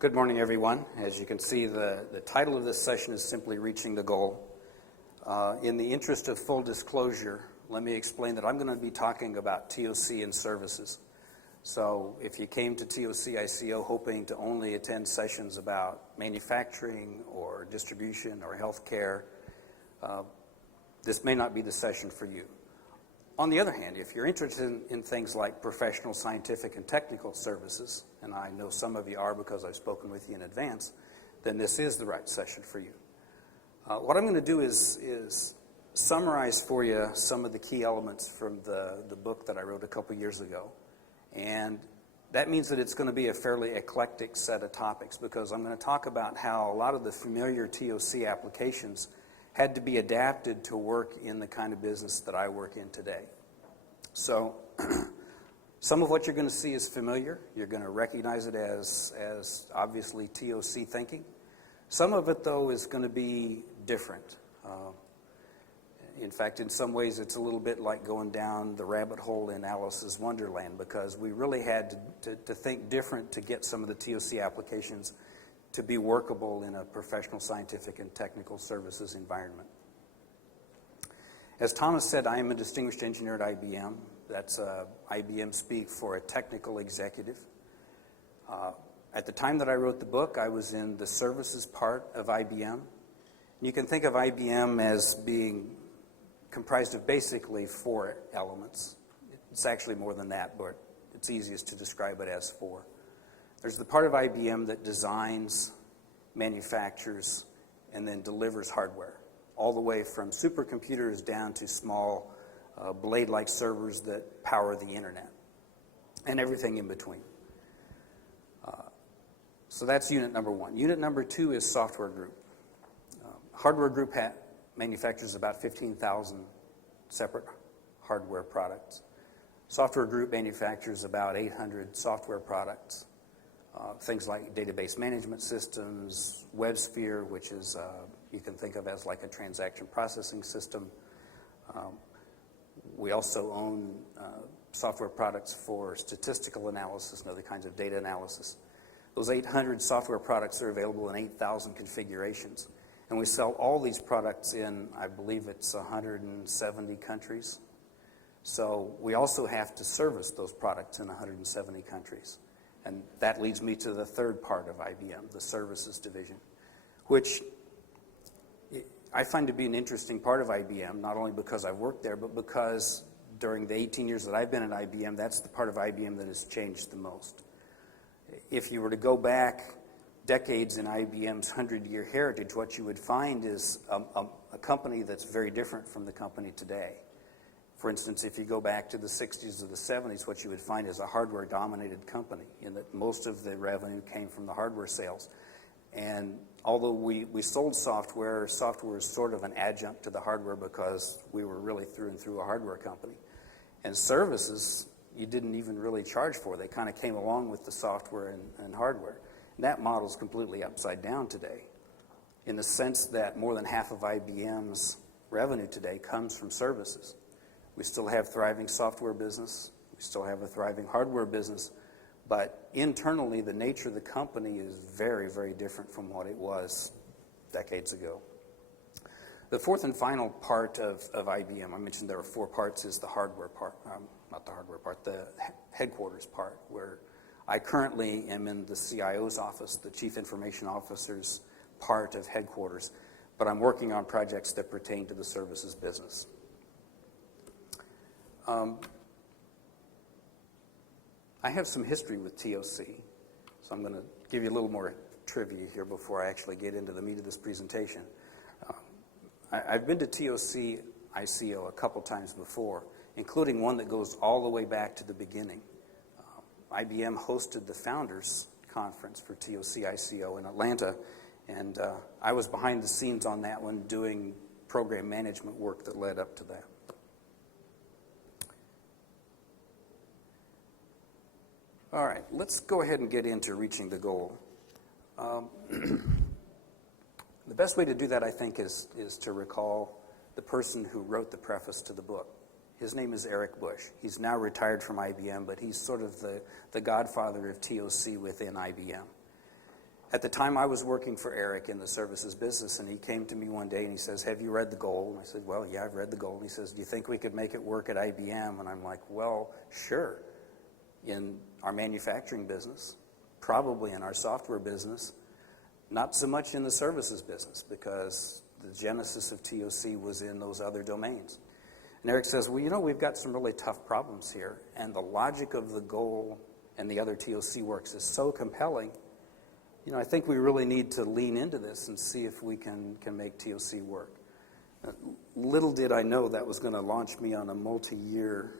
Good morning, everyone. As you can see, the title of this session is simply Reaching the Goal. In the interest of full disclosure, let me explain that I'm going to be talking about TOC and services. So if you came to TOC ICO hoping to only attend sessions about manufacturing or distribution or healthcare, this may not be the session for you. On the other hand, if you're interested in things like professional, scientific, and technical services, and I know some of you are because I've spoken with you in advance, then this is the right session for you. What I'm going to do is summarize for you some of the key elements from the book that I wrote a couple years ago. And that means that it's going to be a fairly eclectic set of topics because I'm going to talk about how a lot of the familiar TOC applications had to be adapted to work in the kind of business that I work in today. So some of what you're going to see is familiar. You're going to recognize it as obviously TOC thinking. Some of it, though, is going to be different. In fact, in some ways, it's a little bit like going down the rabbit hole in Alice's Wonderland because we really had to think different to get some of the TOC applications to be workable in a professional, scientific, and technical services environment. As Thomas said, I am a distinguished engineer at IBM. That's IBM speak for a technical executive. At the time that I wrote the book, I was in the services part of IBM. You can think of IBM as being comprised of basically four elements. It's actually more than that, but it's easiest to describe it as four. There's the part of IBM that designs, manufactures, and then delivers hardware, all the way from supercomputers down to small blade-like servers that power the internet, and everything in between. So that's unit number one. Unit number two is software group. Hardware group manufactures about 15,000 separate hardware products. Software group manufactures about 800 software products. Things like database management systems, WebSphere, which is you can think of as like a transaction processing system. We also own software products for statistical analysis and other kinds of data analysis. Those 800 software products are available in 8,000 configurations. And we sell all these products in, I believe it's 170 countries. So we also have to service those products in 170 countries. And that leads me to the third part of IBM, the services division, which I find to be an interesting part of IBM, not only because I've worked there, but because during the 18 years that I've been at IBM, that's the part of IBM that has changed the most. If you were to go back decades in IBM's 100-year heritage, what you would find is a company that's very different from the company today. For instance, if you go back to the 60s or the 70s, what you would find is a hardware-dominated company in that most of the revenue came from the hardware sales. And although we sold software is sort of an adjunct to the hardware because we were really through and through a hardware company. And services, you didn't even really charge for. They kind of came along with the software and hardware. And that model is completely upside down today in the sense that more than half of IBM's revenue today comes from services. We still have thriving software business. We still have a thriving hardware business. But internally, the nature of the company is very, very different from what it was decades ago. The fourth and final part of IBM, I mentioned there are four parts, is the hardware part, not the hardware part, the headquarters part, where I currently am in the CIO's office, the Chief Information Officer's part of headquarters, but I'm working on projects that pertain to the services business. I have some history with TOC, so I'm going to give you a little more trivia here before I actually get into the meat of this presentation. I've been to TOC ICO a couple times before, including one that goes all the way back to the beginning. IBM hosted the Founders Conference for TOC ICO in Atlanta, and I was behind the scenes on that one doing program management work that led up to that. All right, let's go ahead and get into reaching the goal. The best way to do that, I think, is to recall the person who wrote the preface to the book. His name is Eric Bush. He's now retired from IBM, but he's sort of the godfather of TOC within IBM. At the time, I was working for Eric in the services business, and he came to me one day and he says, "Have you read the goal?" And I said, "Well, yeah, I've read the goal." And he says, "Do you think we could make it work at IBM?" And I'm like, "Well, sure. In our manufacturing business, probably in our software business, not so much in the services business, because the genesis of TOC was in those other domains." And Eric says, "Well, you know, we've got some really tough problems here, and the logic of the goal and the other TOC works is so compelling. You know, I think we really need to lean into this and see if we can make TOC work." Little did I know that was going to launch me on a multi-year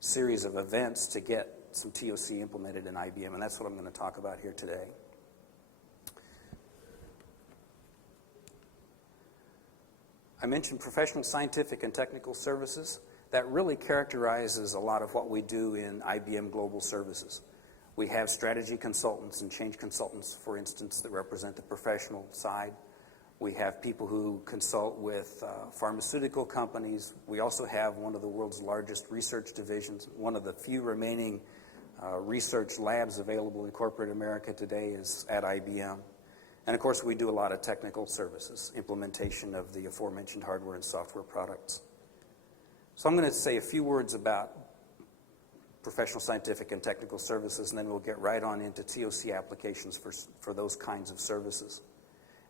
series of events to get some TOC implemented in IBM, and that's what I'm going to talk about here today. I mentioned professional, scientific, and technical services. That really characterizes a lot of what we do in IBM Global Services. We have strategy consultants and change consultants, for instance, that represent the professional side. We have people who consult with pharmaceutical companies. We also have one of the world's largest research divisions. One of the few remaining research labs available in corporate America today is at IBM. And of course, we do a lot of technical services, implementation of the aforementioned hardware and software products. So I'm going to say a few words about professional, scientific, and technical services, and then we'll get right on into TOC applications for those kinds of services.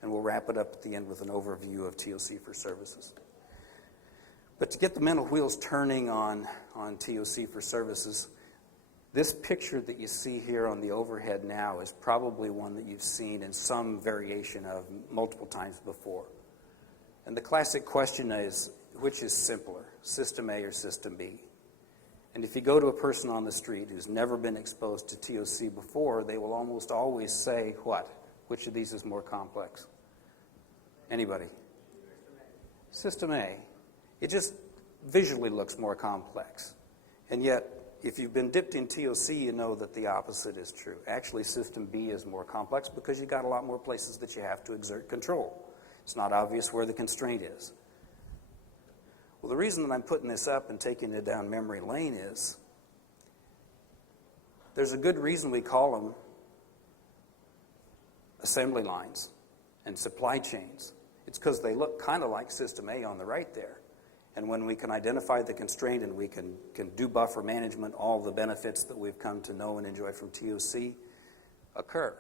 And we'll wrap it up at the end with an overview of TOC for services. But to get the mental wheels turning on TOC for services, this picture that you see here on the overhead now is probably one that you've seen in some variation of multiple times before. And the classic question is, which is simpler, System A or System B? And if you go to a person on the street who's never been exposed to TOC before, they will almost always say, what? Which of these is more complex? Anybody? System A. It just visually looks more complex. And yet, if you've been dipped in TOC, you know that the opposite is true. Actually, System B is more complex because you've got a lot more places that you have to exert control. It's not obvious where the constraint is. Well, the reason that I'm putting this up and taking it down memory lane is there's a good reason we call them assembly lines and supply chains. It's because they look kind of like System A on the right there. And when we can identify the constraint and we can do buffer management, all the benefits that we've come to know and enjoy from TOC occur.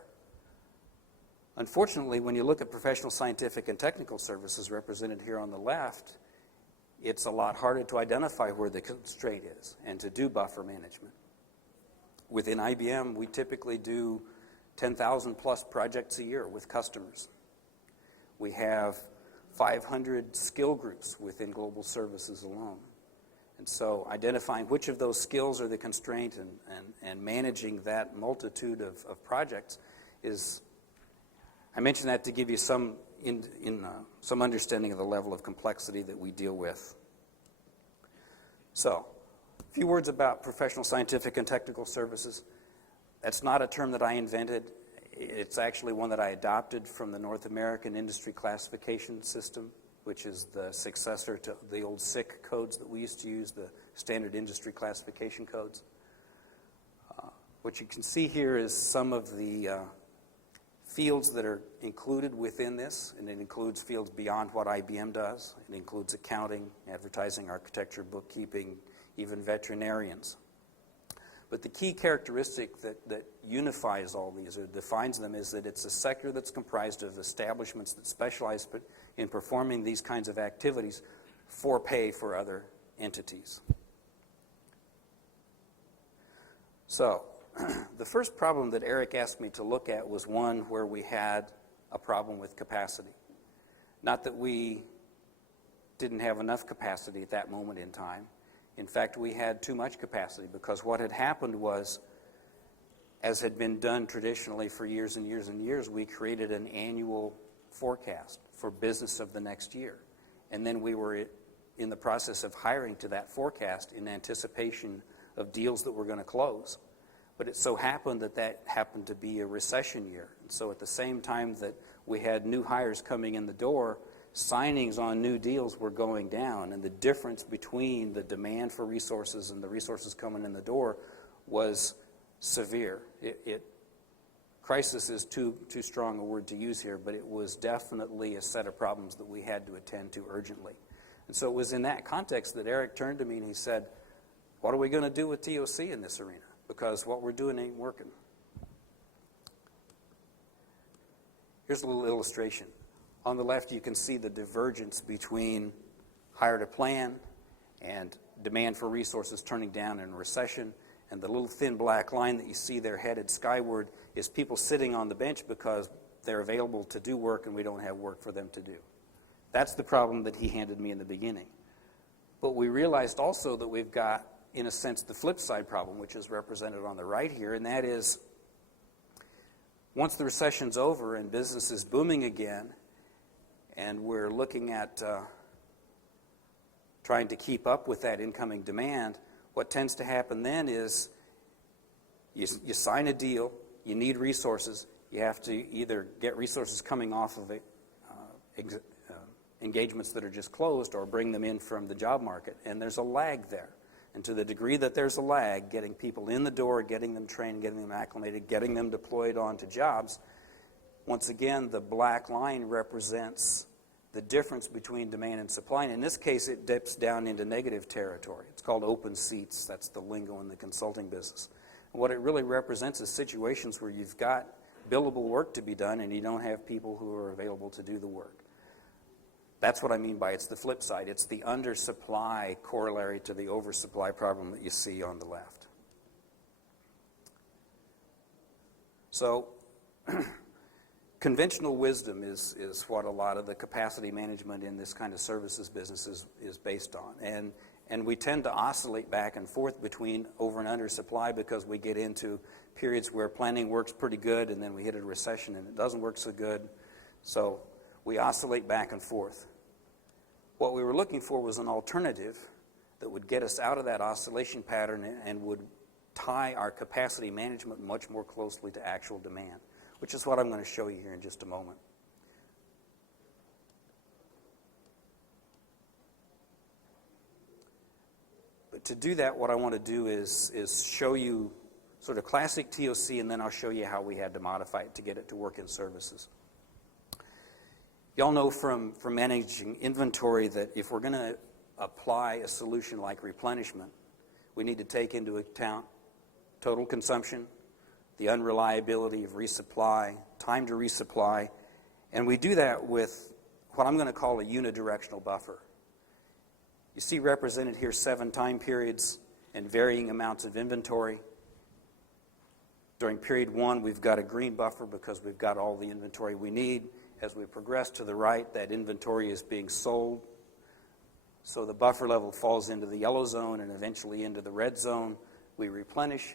Unfortunately, when you look at professional, scientific, and technical services represented here on the left, it's a lot harder to identify where the constraint is and to do buffer management. Within IBM, we typically do 10,000 plus projects a year with customers. We have 500 skill groups within global services alone. And so identifying which of those skills are the constraint and managing that multitude of projects is, I mention that to give you some understanding of the level of complexity that we deal with. So, a few words about professional, scientific, and technical services. That's not a term that I invented. It's actually one that I adopted from the North American Industry Classification System, which is the successor to the old SIC codes that we used to use, the Standard Industry Classification Codes. What you can see here is some of the fields that are included within this, and it includes fields beyond what IBM does. It includes accounting, advertising, architecture, bookkeeping, even veterinarians. But the key characteristic that unifies all these or defines them is that it's a sector that's comprised of establishments that specialize in performing these kinds of activities for pay for other entities. So, the first problem that Eric asked me to look at was one where we had a problem with capacity. Not that we didn't have enough capacity at that moment in time. In fact, we had too much capacity because what had happened was, as had been done traditionally for years and years and years, we created an annual forecast for business of the next year. And then we were in the process of hiring to that forecast in anticipation of deals that were going to close. But it so happened that happened to be a recession year. And so at the same time that we had new hires coming in the door, signings on new deals were going down, and the difference between the demand for resources and the resources coming in the door was severe. It crisis is too strong a word to use here, but it was definitely a set of problems that we had to attend to urgently. And so it was in that context that Eric turned to me and he said, what are we going to do with TOC in this arena? Because what we're doing ain't working. Here's a little illustration. On the left, you can see the divergence between hire to plan and demand for resources turning down in a recession. And the little thin black line that you see there headed skyward is people sitting on the bench because they're available to do work and we don't have work for them to do. That's the problem that he handed me in the beginning. But we realized also that we've got, in a sense, the flip side problem, which is represented on the right here, and that is once the recession's over and business is booming again, and we're looking at trying to keep up with that incoming demand, what tends to happen then is you sign a deal, you need resources, you have to either get resources coming off of engagements that are just closed or bring them in from the job market, and there's a lag there. And to the degree that there's a lag, getting people in the door, getting them trained, getting them acclimated, getting them deployed onto jobs, once again, the black line represents the difference between demand and supply. And in this case, it dips down into negative territory. It's called open seats. That's the lingo in the consulting business. And what it really represents is situations where you've got billable work to be done and you don't have people who are available to do the work. That's what I mean by it's the flip side. It's the undersupply corollary to the oversupply problem that you see on the left. So conventional wisdom is what a lot of the capacity management in this kind of services business is based on. And we tend to oscillate back and forth between over and under supply because we get into periods where planning works pretty good and then we hit a recession and it doesn't work so good. So we oscillate back and forth. What we were looking for was an alternative that would get us out of that oscillation pattern and would tie our capacity management much more closely to actual demand, which is what I'm going to show you here in just a moment. But to do that, what I want to do is show you sort of classic TOC, and then I'll show you how we had to modify it to get it to work in services. Y'all know from managing inventory that if we're going to apply a solution like replenishment, we need to take into account total consumption, the unreliability of resupply, time to resupply, and we do that with what I'm going to call a unidirectional buffer. You see represented here 7 time periods and varying amounts of inventory. During period 1, we've got a green buffer because we've got all the inventory we need. As we progress to the right, that inventory is being sold. So the buffer level falls into the yellow zone and eventually into the red zone. We replenish.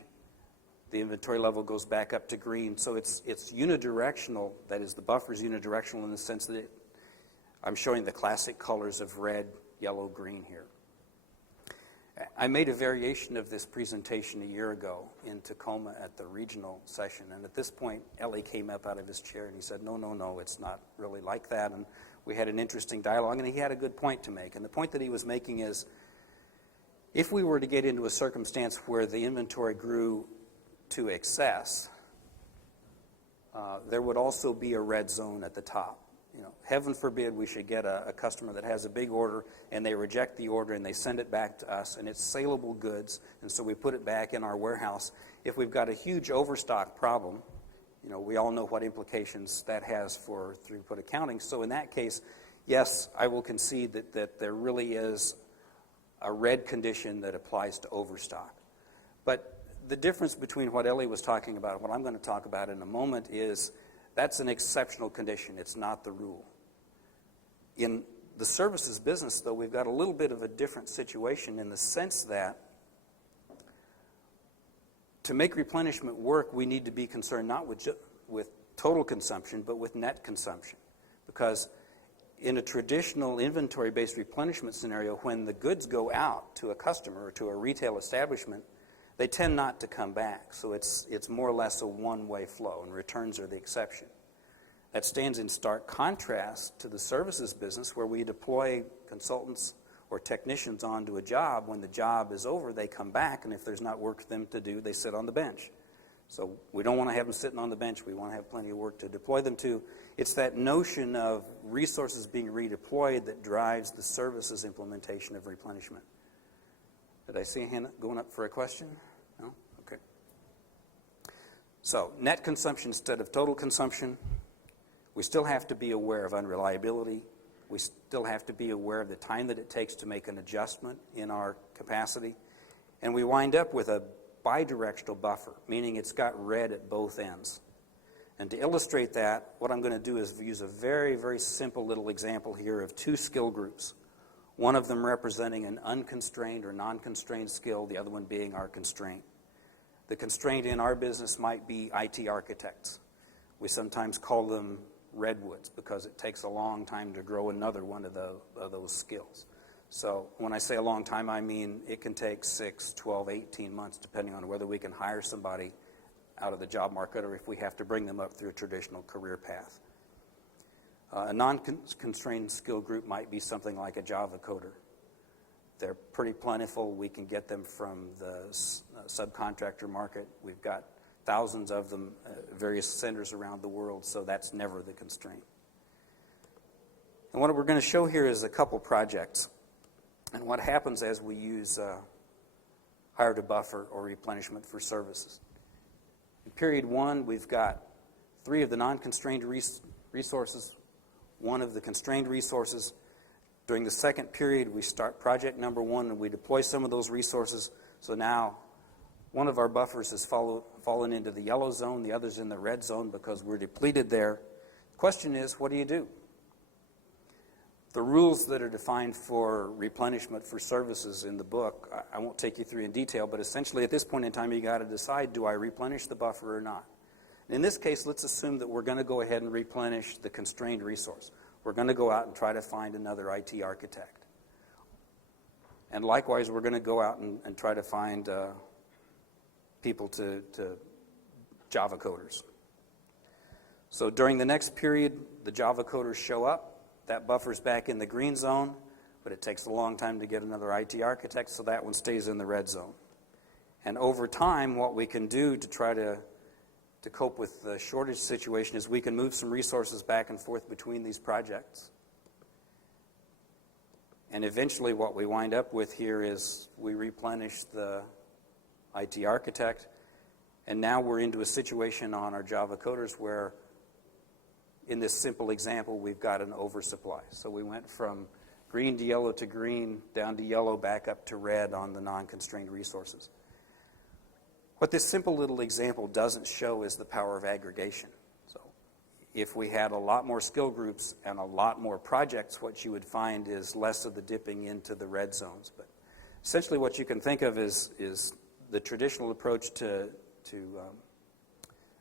The inventory level goes back up to green. So it's unidirectional. That is, the buffer is unidirectional in the sense that I'm showing the classic colors of red, yellow, green here. I made a variation of this presentation a year ago in Tacoma at the regional session, and at this point, Ellie came up out of his chair and he said, no, it's not really like that, and we had an interesting dialogue, and he had a good point to make, and the point that he was making is, if we were to get into a circumstance where the inventory grew to excess, there would also be a red zone at the top. You know, heaven forbid we should get a customer that has a big order and they reject the order and they send it back to us and it's saleable goods, and so we put it back in our warehouse. If we've got a huge overstock problem, you know, we all know what implications that has for throughput accounting. So in that case, yes, I will concede that there really is a red condition that applies to overstock. But the difference between what Ellie was talking about and what I'm going to talk about in a moment is that's an exceptional condition. It's not the rule. In the services business, though, we've got a little bit of a different situation in the sense that to make replenishment work, we need to be concerned not with total consumption, but with net consumption. Because in a traditional inventory-based replenishment scenario, when the goods go out to a customer or to a retail establishment, they tend not to come back. So it's more or less a one-way flow, and returns are the exception. That stands in stark contrast to the services business where we deploy consultants or technicians onto a job. When the job is over, they come back, and if there's not work for them to do, they sit on the bench. So we don't want to have them sitting on the bench. We want to have plenty of work to deploy them to. It's that notion of resources being redeployed that drives the services implementation of replenishment. Did I see a hand going up for a question? No? Okay. So net consumption instead of total consumption. We still have to be aware of unreliability. We still have to be aware of the time that it takes to make an adjustment in our capacity. And we wind up with a bidirectional buffer, meaning it's got red at both ends. And to illustrate that, what I'm going to do is use a very, very simple little example here of two skill groups. One of them representing an unconstrained or non-constrained skill, the other one being our constraint. The constraint in our business might be IT architects. We sometimes call them redwoods because it takes a long time to grow another one of those skills. So when I say a long time, I mean it can take 6, 12, 18 months, depending on whether we can hire somebody out of the job market or if we have to bring them up through a traditional career path. A non-constrained skill group might be something like a Java coder. They're pretty plentiful. We can get them from the subcontractor market. We've got thousands of them, various centers around the world, so that's never the constraint. And what we're going to show here is a couple projects and what happens as we use hire to buffer or replenishment for services. In period 1, we've got 3 of the non-constrained resources, 1 of the constrained resources. During the second period, we start project number 1 and we deploy some of those resources. So now one of our buffers has fallen into the yellow zone, the other's in the red zone because we're depleted there. The question is, what do? The rules that are defined for replenishment for services in the book, I won't take you through in detail, but essentially at this point in time, you got to decide, do I replenish the buffer or not? In this case, let's assume that we're going to go ahead and replenish the constrained resource. We're going to go out and try to find another IT architect. And likewise, we're going to go out and try to find people to Java coders. So during the next period, the Java coders show up. That buffer's back in the green zone, but it takes a long time to get another IT architect, so that one stays in the red zone. And over time, what we can do to try to cope with the shortage situation is we can move some resources back and forth between these projects. And eventually what we wind up with here is we replenish the IT architect, and now we're into a situation on our Java coders where, in this simple example, we've got an oversupply. So we went from green to yellow to green, down to yellow, back up to red on the non-constrained resources. What this simple little example doesn't show is the power of aggregation. So if we had a lot more skill groups and a lot more projects, what you would find is less of the dipping into the red zones. But essentially what you can think of is the traditional approach to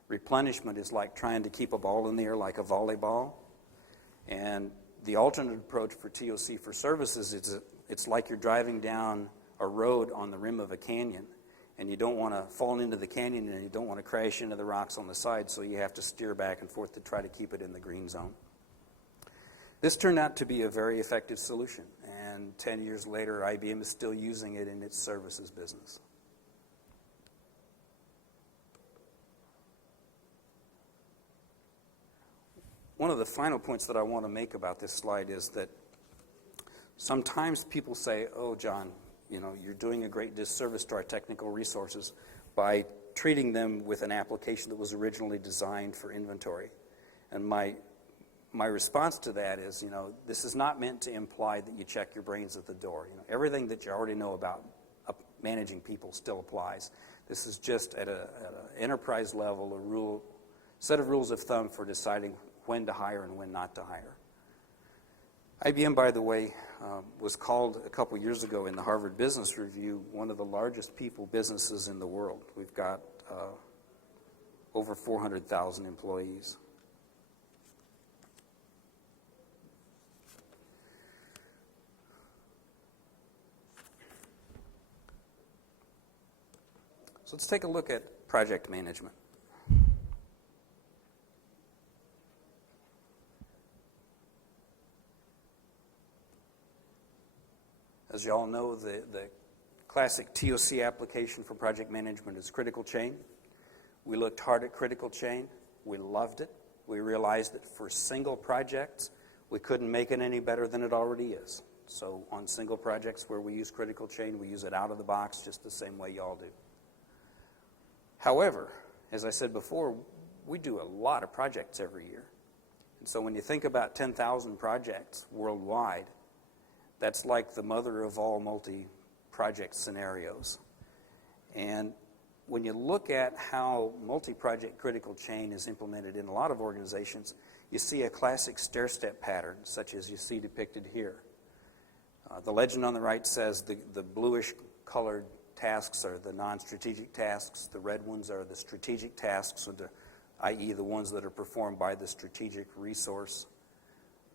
replenishment is like trying to keep a ball in the air like a volleyball. And the alternate approach for TOC for services is it's like you're driving down a road on the rim of a canyon, and you don't want to fall into the canyon and you don't want to crash into the rocks on the side, so you have to steer back and forth to try to keep it in the green zone. This turned out to be a very effective solution, and 10 years later, IBM is still using it in its services business. One of the final points that I want to make about this slide is that sometimes people say, oh, John, you're doing a great disservice to our technical resources by treating them with an application that was originally designed for inventory. And my response to that is, this is not meant to imply that you check your brains at the door. Everything that you already know about managing people still applies. This is just at an enterprise level, set of rules of thumb for deciding when to hire and when not to hire. IBM, by the way, was called a couple years ago in the Harvard Business Review one of the largest people businesses in the world. We've got over 400,000 employees. So let's take a look at project management. As you all know, the classic TOC application for project management is critical chain. We looked hard at critical chain. We loved it. We realized that for single projects, we couldn't make it any better than it already is. So on single projects where we use critical chain, we use it out of the box just the same way y'all do. However, as I said before, we do a lot of projects every year. And so when you think about 10,000 projects worldwide, that's like the mother of all multi-project scenarios. And when you look at how multi-project critical chain is implemented in a lot of organizations, you see a classic stair-step pattern, such as you see depicted here. The legend on the right says the bluish-colored tasks are the non-strategic tasks. The red ones are the strategic tasks, i.e. the ones that are performed by the strategic resource.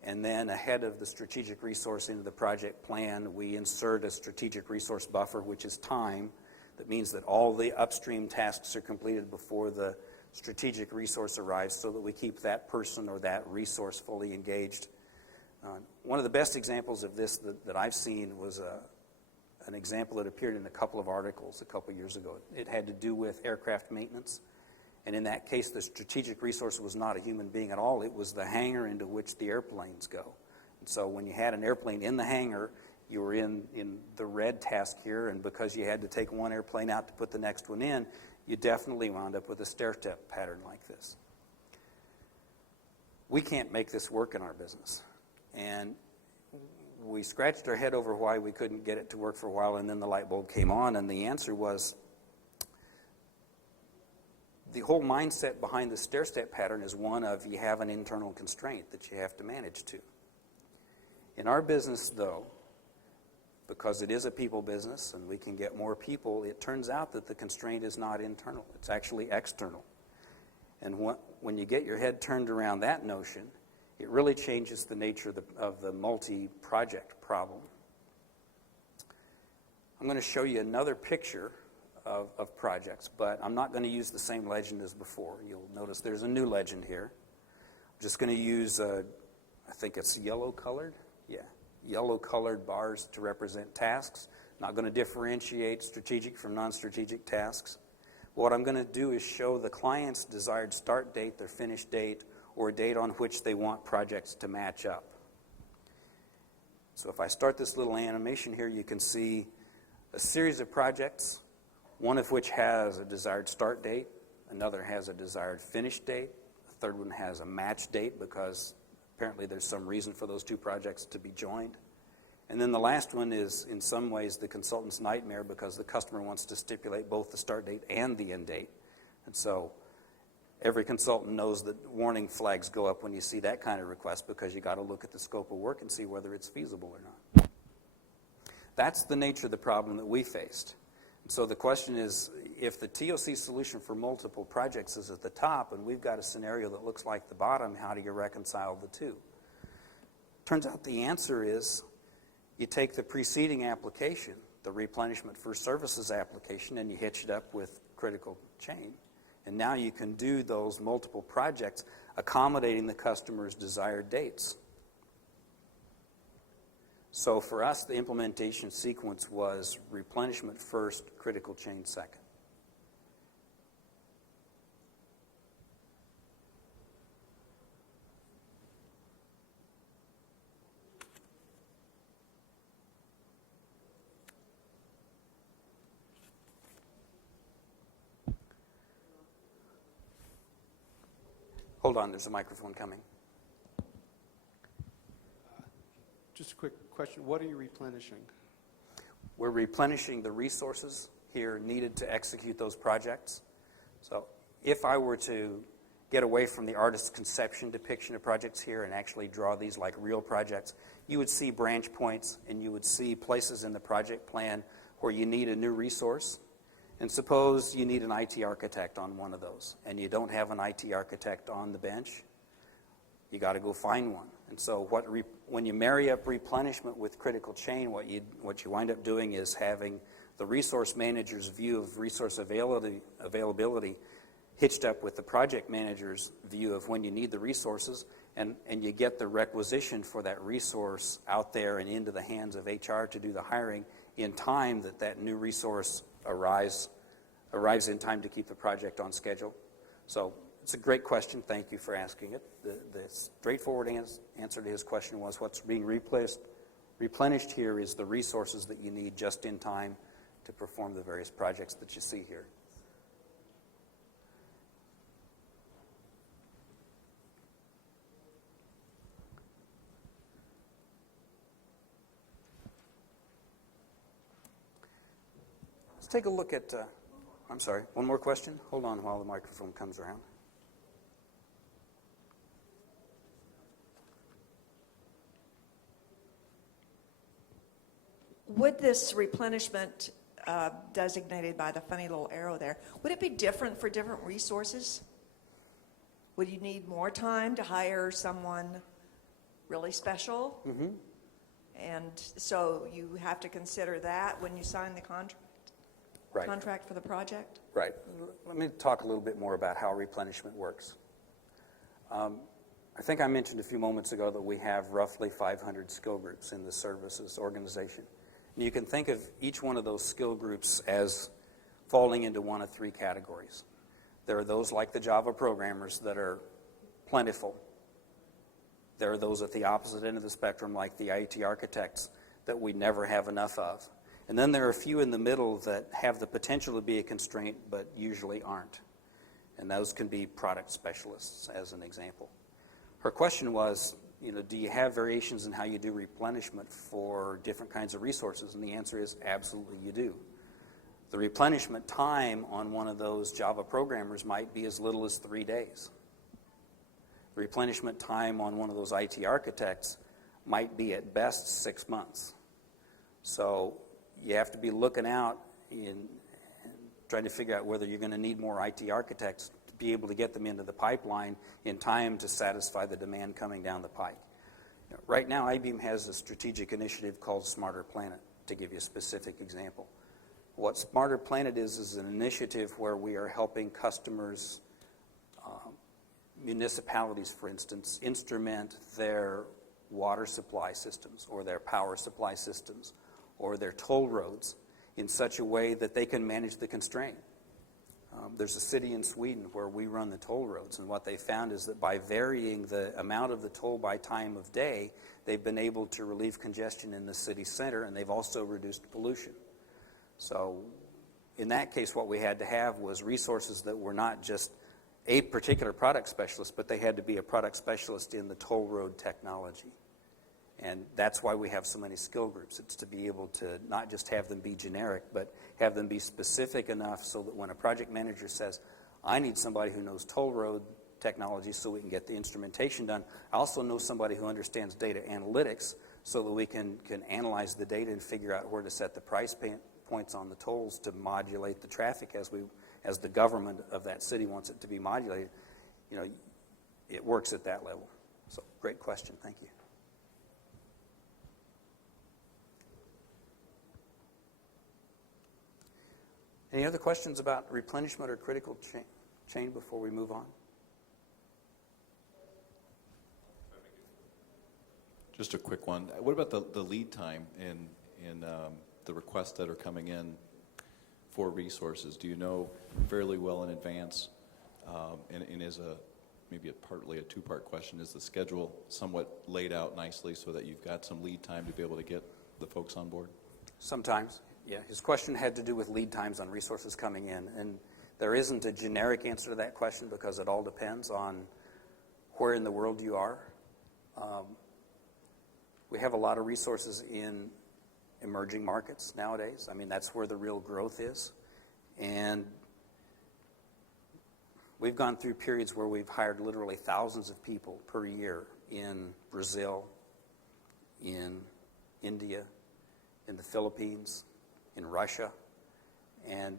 And then ahead of the strategic resource into the project plan, we insert a strategic resource buffer, which is time. That means that all the upstream tasks are completed before the strategic resource arrives so that we keep that person or that resource fully engaged. One of the best examples of this that I've seen was an example that appeared in a couple of articles a couple years ago. It had to do with aircraft maintenance. And in that case, the strategic resource was not a human being at all. It was the hangar into which the airplanes go. And so when you had an airplane in the hangar, you were in the red task here, and because you had to take one airplane out to put the next one in, you definitely wound up with a stair-step pattern like this. We can't make this work in our business. And we scratched our head over why we couldn't get it to work for a while, and then the light bulb came on, and the answer was the whole mindset behind the stair-step pattern is one of you have an internal constraint that you have to manage to. In our business, though, because it is a people business and we can get more people, it turns out that the constraint is not internal. It's actually external. And when you get your head turned around that notion, it really changes the nature of the multi-project problem. I'm going to show you another picture of projects, but I'm not going to use the same legend as before. You'll notice there's a new legend here. I'm just going to use, I think it's yellow-colored. Yeah, yellow-colored bars to represent tasks. Not going to differentiate strategic from non-strategic tasks. What I'm going to do is show the client's desired start date, their finish date, or a date on which they want projects to match up. So if I start this little animation here, you can see a series of projects, one of which has a desired start date, another has a desired finish date, a third one has a match date because apparently there's some reason for those two projects to be joined. And then the last one is, in some ways, the consultant's nightmare because the customer wants to stipulate both the start date and the end date. And so every consultant knows that warning flags go up when you see that kind of request because you got to look at the scope of work and see whether it's feasible or not. That's the nature of the problem that we faced. And so the question is, if the TOC solution for multiple projects is at the top and we've got a scenario that looks like the bottom, how do you reconcile the two? Turns out the answer is you take the preceding application, the replenishment for services application, and you hitch it up with critical chain. And now you can do those multiple projects accommodating the customer's desired dates. So for us, the implementation sequence was replenishment first, critical chain second. Hold on, there's a microphone coming. Just a quick question. What are you replenishing? We're replenishing the resources here needed to execute those projects. So if I were to get away from the artist's conception depiction of projects here and actually draw these like real projects, you would see branch points and you would see places in the project plan where you need a new resource. And suppose you need an IT architect on one of those, and you don't have an IT architect on the bench, you got to go find one. And so when you marry up replenishment with critical chain, what you wind up doing is having the resource manager's view of resource availability hitched up with the project manager's view of when you need the resources, and you get the requisition for that resource out there and into the hands of HR to do the hiring in time that new resource arrives in time to keep the project on schedule. So it's a great question. Thank you for asking it. The straightforward answer to his question was what's being replenished here is the resources that you need just in time to perform the various projects that you see here. Let's take a look at, I'm sorry, one more question? Hold on while the microphone comes around. Would this replenishment designated by the funny little arrow there, would it be different for different resources? Would you need more time to hire someone really special? Mm-hmm. And so you have to consider that when you sign the contract? Right. Contract for the project? Right. Let me talk a little bit more about how replenishment works. I think I mentioned a few moments ago that we have roughly 500 skill groups in the services organization. And you can think of each one of those skill groups as falling into one of three categories. There are those like the Java programmers that are plentiful. There are those at the opposite end of the spectrum like the IT architects that we never have enough of. And then there are a few in the middle that have the potential to be a constraint but usually aren't. And those can be product specialists as an example. Her question was, do you have variations in how you do replenishment for different kinds of resources? And the answer is absolutely you do. The replenishment time on one of those Java programmers might be as little as 3 days. The replenishment time on one of those IT architects might be at best 6 months. So you have to be looking out and trying to figure out whether you're going to need more IT architects to be able to get them into the pipeline in time to satisfy the demand coming down the pike. Right now, IBM has a strategic initiative called Smarter Planet, to give you a specific example. What Smarter Planet is an initiative where we are helping customers, municipalities, for instance, instrument their water supply systems or their power supply systems or their toll roads in such a way that they can manage the constraint. There's a city in Sweden where we run the toll roads, and what they found is that by varying the amount of the toll by time of day, they've been able to relieve congestion in the city center, and they've also reduced pollution. So in that case, what we had to have was resources that were not just a particular product specialist, but they had to be a product specialist in the toll road technology. And that's why we have so many skill groups. It's to be able to not just have them be generic, but have them be specific enough so that when a project manager says, I need somebody who knows toll road technology so we can get the instrumentation done, I also know somebody who understands data analytics so that we can analyze the data and figure out where to set the price points on the tolls to modulate the traffic as the government of that city wants it to be modulated. It works at that level. So great question. Thank you. Any other questions about replenishment or critical chain before we move on? Just a quick one. What about the lead time in the requests that are coming in for resources? Do you know fairly well in advance? And is maybe partly a two-part question, is the schedule somewhat laid out nicely so that you've got some lead time to be able to get the folks on board? Sometimes. Yeah, his question had to do with lead times on resources coming in, and there isn't a generic answer to that question because it all depends on where in the world you are. We have a lot of resources in emerging markets nowadays. I mean, that's where the real growth is, and we've gone through periods where we've hired literally thousands of people per year in Brazil, in India, in the Philippines, in Russia, and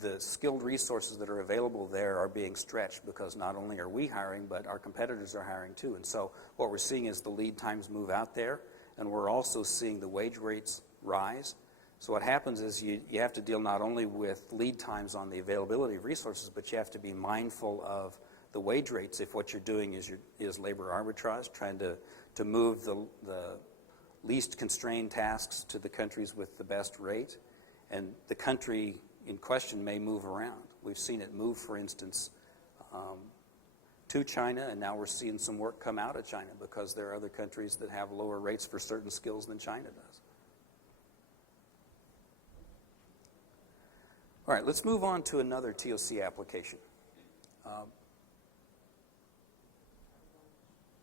the skilled resources that are available there are being stretched because not only are we hiring, but our competitors are hiring too. And so what we're seeing is the lead times move out there, and we're also seeing the wage rates rise. So what happens is you have to deal not only with lead times on the availability of resources, but you have to be mindful of the wage rates if what you're doing is labor arbitrage, trying to move the least constrained tasks to the countries with the best rate. And the country in question may move around. We've seen it move, for instance, to China, and now we're seeing some work come out of China because there are other countries that have lower rates for certain skills than China does. All right, let's move on to another TOC application.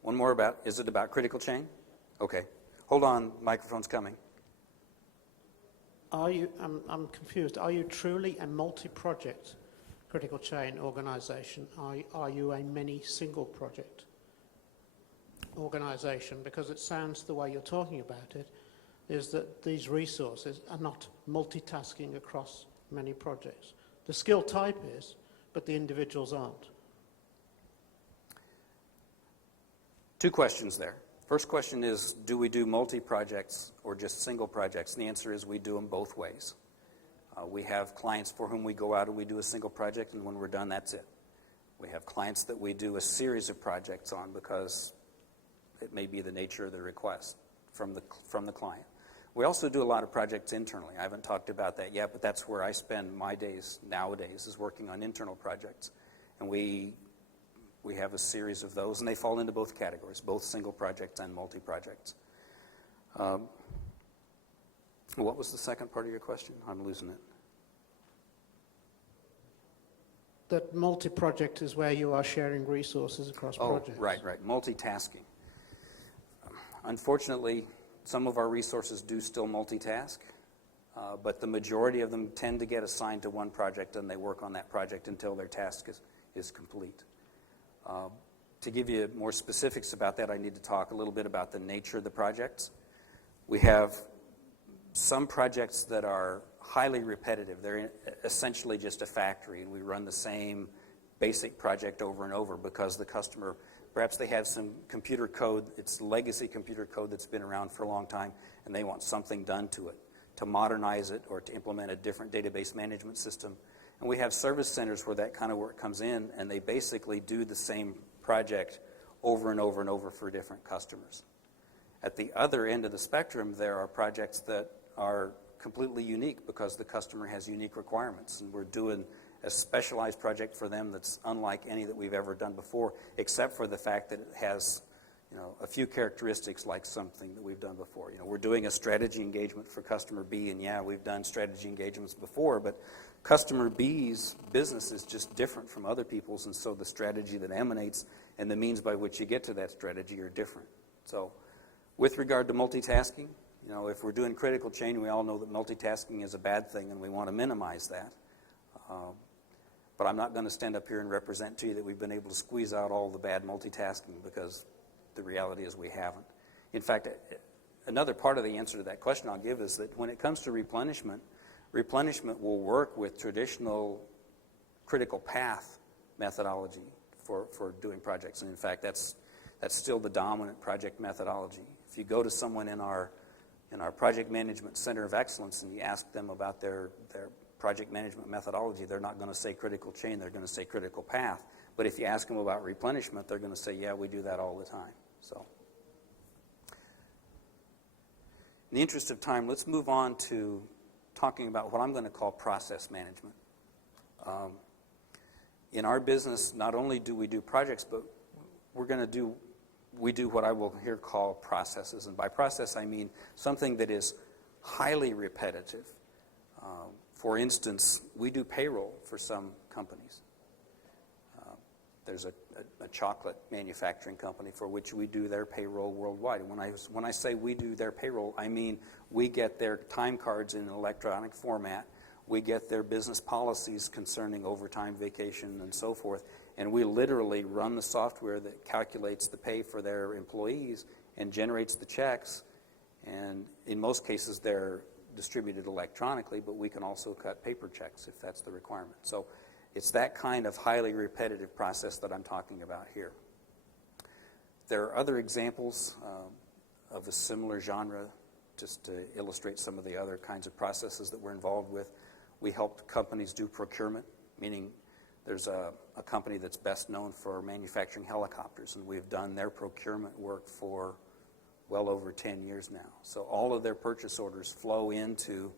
One more about, is it about critical chain? Okay. Hold on, microphone's coming. I'm confused. Are you truly a multi-project critical chain organization? Are you a many single project organization? Because it sounds the way you're talking about it is that these resources are not multitasking across many projects. The skill type is, but the individuals aren't. Two questions there. First question is, do we do multi-projects or just single projects? And the answer is we do them both ways. We have clients for whom we go out and we do a single project, and when we're done, that's it. We have clients that we do a series of projects on because it may be the nature of the request from the client. We also do a lot of projects internally. I haven't talked about that yet, but that's where I spend my days nowadays, is working on internal projects. And we have a series of those, and they fall into both categories, both single projects and multi-projects. What was the second part of your question? I'm losing it. That multi-project is where you are sharing resources across projects. Right. Multitasking. Unfortunately, some of our resources do still multitask, but the majority of them tend to get assigned to one project, and they work on that project until their task is complete. To give you more specifics about that, I need to talk a little bit about the nature of the projects. We have some projects that are highly repetitive. They're essentially just a factory, and we run the same basic project over and over because the customer, perhaps they have some computer code, it's legacy computer code that's been around for a long time, and they want something done to it, to modernize it or to implement a different database management system. And we have service centers where that kind of work comes in, and they basically do the same project over and over and over for different customers. At the other end of the spectrum, there are projects that are completely unique because the customer has unique requirements, and we're doing a specialized project for them that's unlike any that we've ever done before, except for the fact that it has, a few characteristics like something that we've done before. We're doing a strategy engagement for customer B, and yeah, we've done strategy engagements before, but customer B's business is just different from other people's, and so the strategy that emanates and the means by which you get to that strategy are different. So with regard to multitasking, if we're doing critical chain, we all know that multitasking is a bad thing, and we want to minimize that. But I'm not going to stand up here and represent to you that we've been able to squeeze out all the bad multitasking, because the reality is we haven't. In fact, another part of the answer to that question I'll give is that when it comes to replenishment will work with traditional critical path methodology for doing projects. And in fact, that's still the dominant project methodology. If you go to someone in our Project Management Center of Excellence and you ask them about their project management methodology, they're not going to say critical chain, they're going to say critical path. But if you ask them about replenishment, they're going to say, yeah, we do that all the time. So, in the interest of time, let's move on to talking about what I'm going to call process management. In our business, not only do we do projects, but we do what I will here call processes. And by process, I mean something that is highly repetitive. For instance, we do payroll for some companies. There's a chocolate manufacturing company for which we do their payroll worldwide. And when I say we do their payroll, I mean we get their time cards in an electronic format. We get their business policies concerning overtime, vacation, and so forth. And we literally run the software that calculates the pay for their employees and generates the checks. And in most cases, they're distributed electronically, but we can also cut paper checks if that's the requirement. So it's that kind of highly repetitive process that I'm talking about here. There are other examples of a similar genre, just to illustrate some of the other kinds of processes that we're involved with. We help companies do procurement, meaning there's a company that's best known for manufacturing helicopters, and we've done their procurement work for well over 10 years now. So all of their purchase orders flow into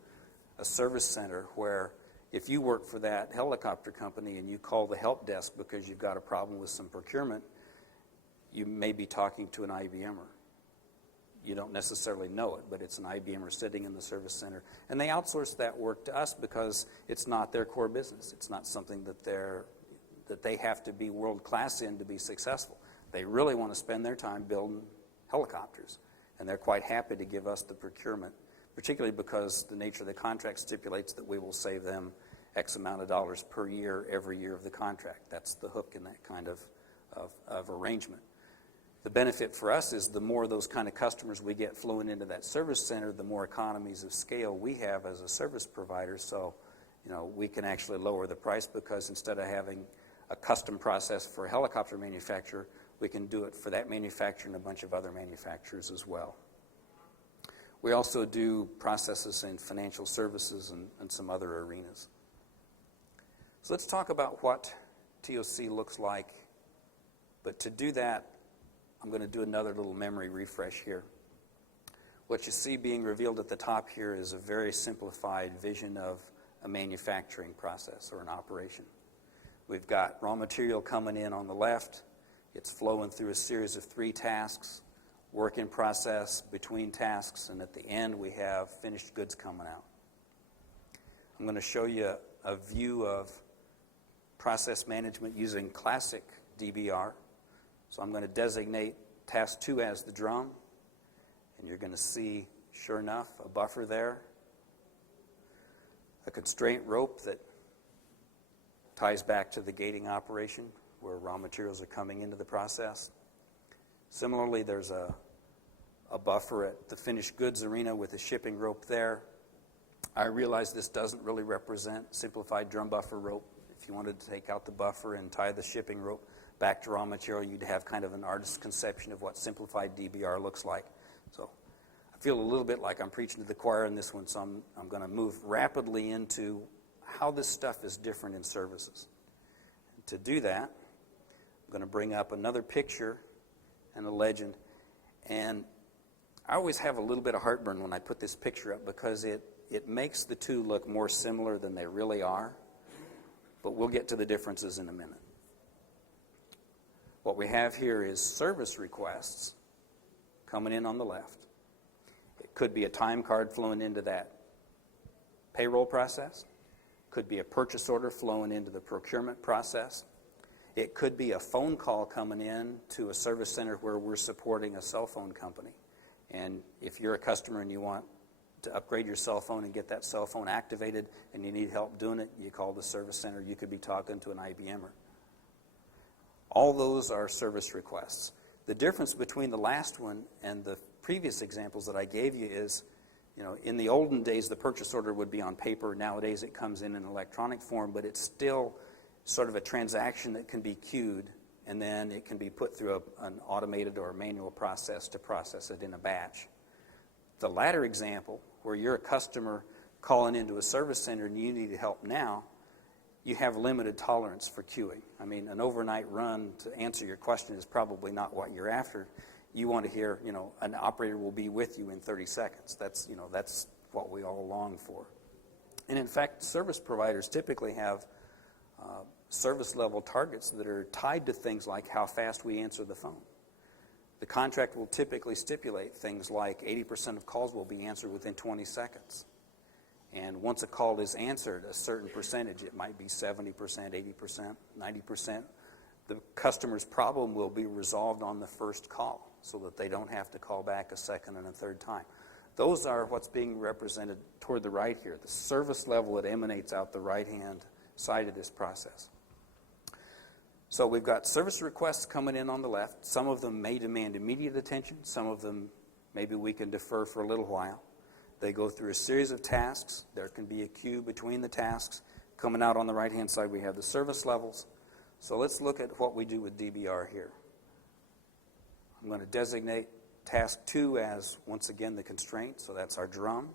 a service center where if you work for that helicopter company and you call the help desk because you've got a problem with some procurement, you may be talking to an IBMer. You don't necessarily know it, but it's an IBMer sitting in the service center. And they outsource that work to us because it's not their core business. It's not something that they have to be world-class in to be successful. They really want to spend their time building helicopters, and they're quite happy to give us the procurement, particularly because the nature of the contract stipulates that we will save them X amount of dollars per year every year of the contract. That's the hook in that kind of arrangement. The benefit for us is the more of those kind of customers we get flowing into that service center, the more economies of scale we have as a service provider. So, we can actually lower the price because instead of having a custom process for a helicopter manufacturer, we can do it for that manufacturer and a bunch of other manufacturers as well. We also do processes in financial services and some other arenas. So let's talk about what TOC looks like. But to do that, I'm going to do another little memory refresh here. What you see being revealed at the top here is a very simplified vision of a manufacturing process or an operation. We've got raw material coming in on the left. It's flowing through a series of 3 tasks, work in process, between tasks, and at the end we have finished goods coming out. I'm going to show you a view of process management using classic DBR. So I'm going to designate task 2 as the drum, and you're going to see, sure enough, a buffer there, a constraint rope that ties back to the gating operation where raw materials are coming into the process. Similarly, there's a buffer at the finished goods arena with a shipping rope there. I realize this doesn't really represent simplified drum buffer rope. If you wanted to take out the buffer and tie the shipping rope back to raw material, you'd have kind of an artist's conception of what simplified DBR looks like. So I feel a little bit like I'm preaching to the choir in this one, so I'm going to move rapidly into how this stuff is different in services. And to do that, I'm going to bring up another picture and a legend. And I always have a little bit of heartburn when I put this picture up because it makes the two look more similar than they really are. But we'll get to the differences in a minute. What we have here is service requests coming in on the left. It could be a time card flowing into that payroll process. Could be a purchase order flowing into the procurement process. It could be a phone call coming in to a service center where we're supporting a cell phone company. And if you're a customer and you want to upgrade your cell phone and get that cell phone activated and you need help doing it, you call the service center. You could be talking to an IBMer. All those are service requests. The difference between the last one and the previous examples that I gave you is, in the olden days, the purchase order would be on paper. Nowadays, it comes in electronic form, but it's still sort of a transaction that can be queued, and then it can be put through an automated or manual process to process it in a batch. The latter example, where you're a customer calling into a service center and you need help now, you have limited tolerance for queuing. I mean, an overnight run, to answer your question, is probably not what you're after. You want to hear, an operator will be with you in 30 seconds. That's what we all long for. And in fact, service providers typically have service level targets that are tied to things like how fast we answer the phone. The contract will typically stipulate things like 80% of calls will be answered within 20 seconds. And once a call is answered, a certain percentage, it might be 70%, 80%, 90%, the customer's problem will be resolved on the first call so that they don't have to call back a second and a third time. Those are what's being represented toward the right here, the service level that emanates out the right-hand side of this process. So we've got service requests coming in on the left. Some of them may demand immediate attention. Some of them maybe we can defer for a little while. They go through a series of tasks. There can be a queue between the tasks. Coming out on the right-hand side, we have the service levels. So let's look at what we do with DBR here. I'm going to designate task 2 as, once again, the constraint. So that's our drum.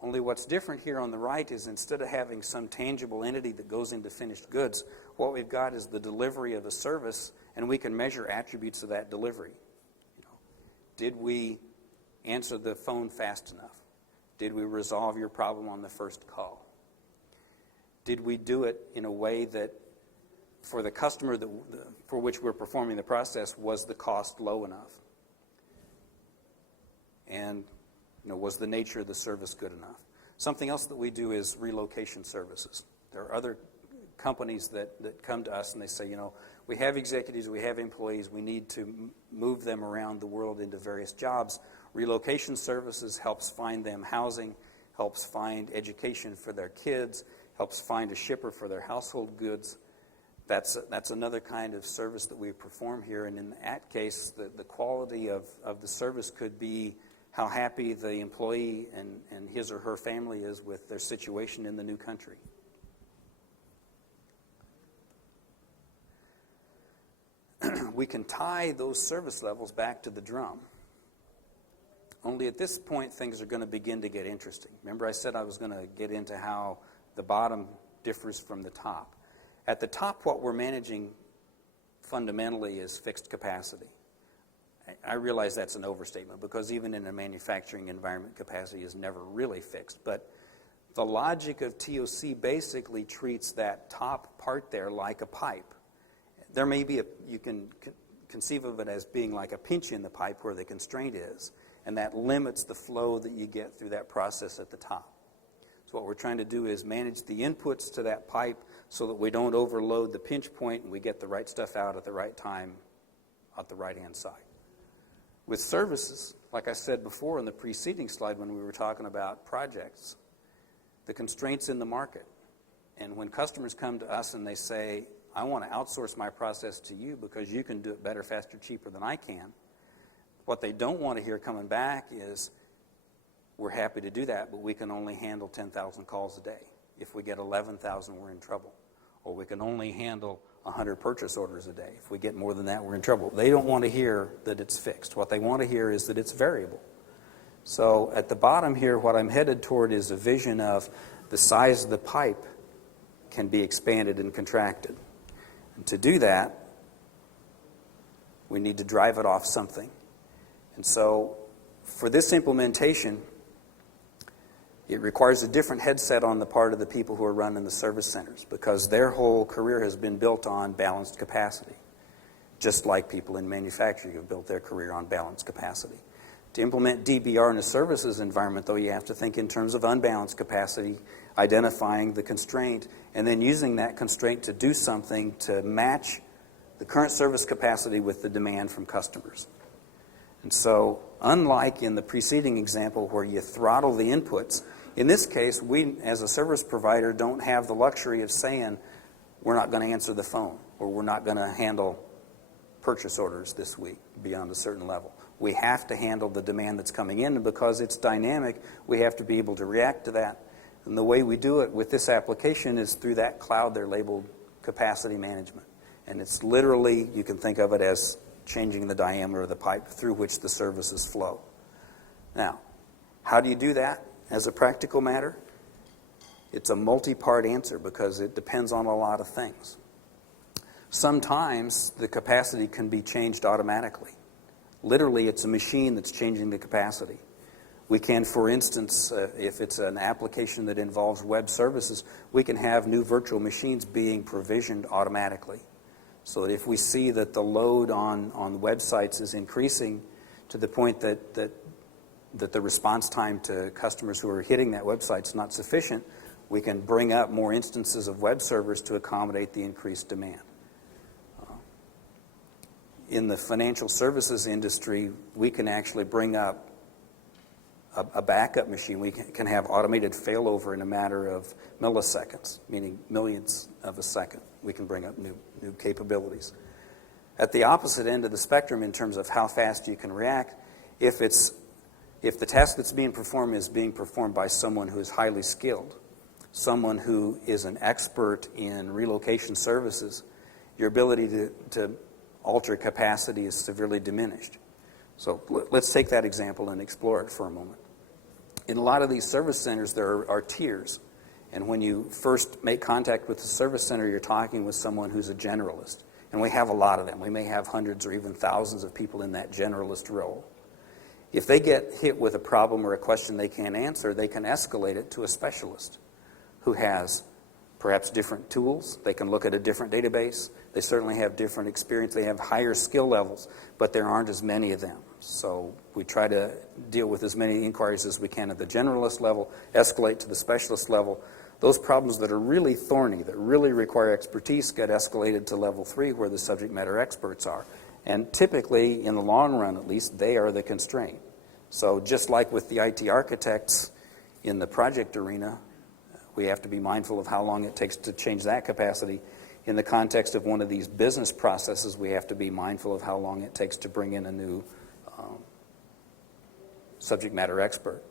Only what's different here on the right is instead of having some tangible entity that goes into finished goods, what we've got is the delivery of a service, and we can measure attributes of that delivery. Did we answer the phone fast enough? Did we resolve your problem on the first call? Did we do it in a way that for the customer for which we're performing the process, was the cost low enough? And was the nature of the service good enough? Something else that we do is relocation services. There are other companies that come to us and they say, we have executives, we have employees, we need to move them around the world into various jobs. Relocation services helps find them housing, helps find education for their kids, helps find a shipper for their household goods. That's another kind of service that we perform here. And in that case, the quality of the service could be how happy the employee and his or her family is with their situation in the new country. We can tie those service levels back to the drum. Only at this point, things are going to begin to get interesting. Remember I said I was going to get into how the bottom differs from the top. At the top, what we're managing fundamentally is fixed capacity. I realize that's an overstatement because even in a manufacturing environment, capacity is never really fixed. But the logic of TOC basically treats that top part there like a pipe. There may be you can conceive of it as being like a pinch in the pipe where the constraint is, and that limits the flow that you get through that process at the top. So what we're trying to do is manage the inputs to that pipe so that we don't overload the pinch point and we get the right stuff out at the right time at the right-hand side. With services, like I said before in the preceding slide when we were talking about projects, the constraints in the market. And when customers come to us and they say, I want to outsource my process to you because you can do it better, faster, cheaper than I can, what they don't want to hear coming back is, we're happy to do that, but we can only handle 10,000 calls a day. If we get 11,000, we're in trouble. Or we can only handle 100 purchase orders a day. If we get more than that, we're in trouble. They don't want to hear that it's fixed. What they want to hear is that it's variable. So at the bottom here, what I'm headed toward is a vision of the size of the pipe can be expanded and contracted. And to do that, we need to drive it off something. And so for this implementation, it requires a different headset on the part of the people who are running the service centers because their whole career has been built on balanced capacity, just like people in manufacturing have built their career on balanced capacity. To implement DBR in a services environment, though, you have to think in terms of unbalanced capacity, identifying the constraint, and then using that constraint to do something to match the current service capacity with the demand from customers. And so, unlike in the preceding example where you throttle the inputs, in this case, we, as a service provider, don't have the luxury of saying, we're not going to answer the phone, or we're not going to handle purchase orders this week beyond a certain level. We have to handle the demand that's coming in, and because it's dynamic, we have to be able to react to that. And the way we do it with this application is through that cloud there labeled capacity management. And it's literally, you can think of it as changing the diameter of the pipe through which the services flow. Now, how do you do that as a practical matter? It's a multi-part answer because it depends on a lot of things. Sometimes the capacity can be changed automatically. Literally, it's a machine that's changing the capacity. We can, for instance, if it's an application that involves web services, we can have new virtual machines being provisioned automatically. So that if we see that the load on websites is increasing to the point that the response time to customers who are hitting that website is not sufficient, we can bring up more instances of web servers to accommodate the increased demand. In the financial services industry, we can actually bring up a backup machine. We can have automated failover in a matter of milliseconds, meaning millionths of a second. We can bring up new capabilities. At the opposite end of the spectrum in terms of how fast you can react, if the task that's being performed is being performed by someone who is highly skilled, someone who is an expert in relocation services, your ability to alter capacity is severely diminished. So let's take that example and explore it for a moment. In a lot of these service centers, there are tiers. And when you first make contact with the service center, you're talking with someone who's a generalist. And we have a lot of them. We may have hundreds or even thousands of people in that generalist role. If they get hit with a problem or a question they can't answer, they can escalate it to a specialist who has perhaps different tools. They can look at a different database. They certainly have different experience. They have higher skill levels, but there aren't as many of them. So we try to deal with as many inquiries as we can at the generalist level, escalate to the specialist level. Those problems that are really thorny, that really require expertise, get escalated to level 3 where the subject matter experts are. And typically, in the long run at least, they are the constraint. So just like with the IT architects in the project arena, we have to be mindful of how long it takes to change that capacity. In the context of one of these business processes, we have to be mindful of how long it takes to bring in a new subject matter expert.